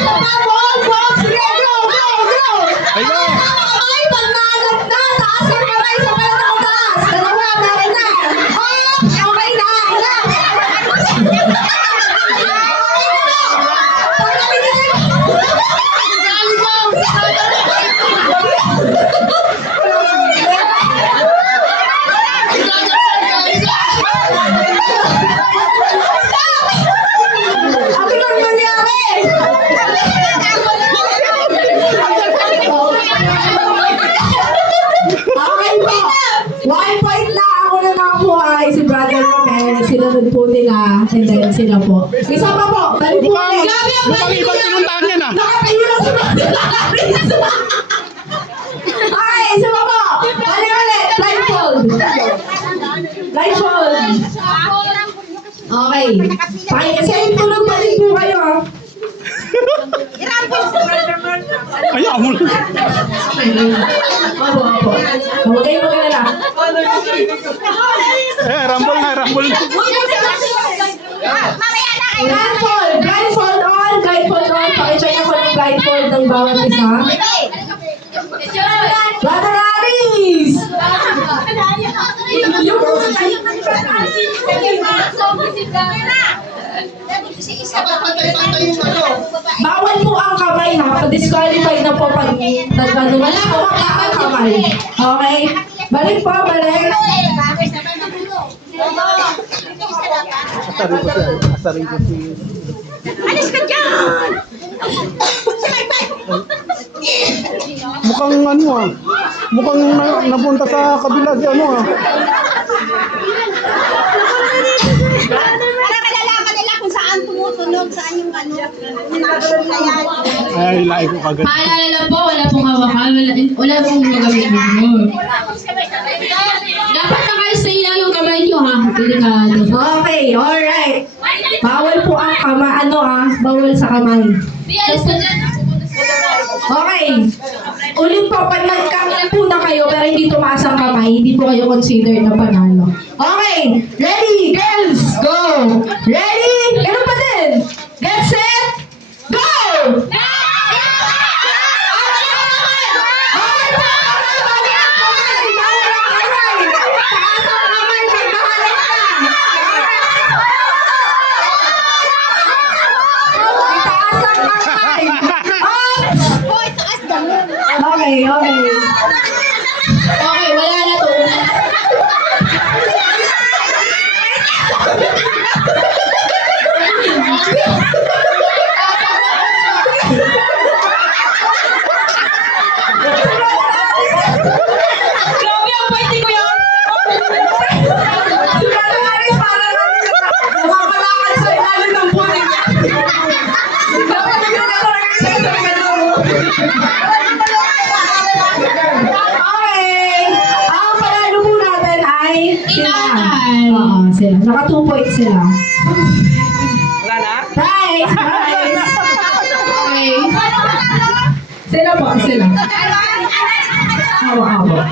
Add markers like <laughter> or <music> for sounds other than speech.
Thank you. One point na ako na nakakuha ay si brother Romel, sinunod po nila, and then sila po. Isa pa po, balik po ulit. Grabe ang balik ko yan! yan! Nakatayo lang si brother Okay, isa pa po, balik ulit, blindfold. Blindfold. Okay. Pakikasayang tulog pa rin po kayo. Ah. Irampol! Ayaw mo lang. Opo, opo. Huwag kayong mag-alala. Eh, rumble nga, rumble. Blindfold! Blindfold on! Blindfold on! Pakicheck ako ng blindfold ng bawat isa. Brother Aris! Yung Bawal ha. Pa-disqualify na po pag nagano wala po ang kamay. Okay? Balik po, balik. Asarin ko siya. Asarin ko si... Alis ka dyan! Mukhang ano ah. Mukhang na, napunta sa kabila si ano ah. Ay, lahi ko kagad. Paalala lang po, wala pong hawakan, wala, wala pong magamit ninyo. Dapat naka-stay lang yung kamay nyo ha, delikado. Okay, alright. Bawal po ang kama, ano ah, bawal sa kamay. Okay. Ulit po, pag nagkamay po na kayo pero hindi tumaas ang kamay, hindi po kayo considered na panalo. Okay. Ready, girls? Go! Ready? Ganun pa din. Get set, go! Hoy, taas ganun. Okay, okay. Okay, wala na to. <laughs> Grabe ang pwede ko yan. Si Brother Aris parang nakakalakad sa ilalim ng putik. Dapat hindi na talaga siya talaga to. Okay. Ang panalo po natin ay sila. Ingatan. Oo, sila. Naka 2 points sila. Wala na? Prize! Prize! Okay. Sila po, sila. Awa-awa.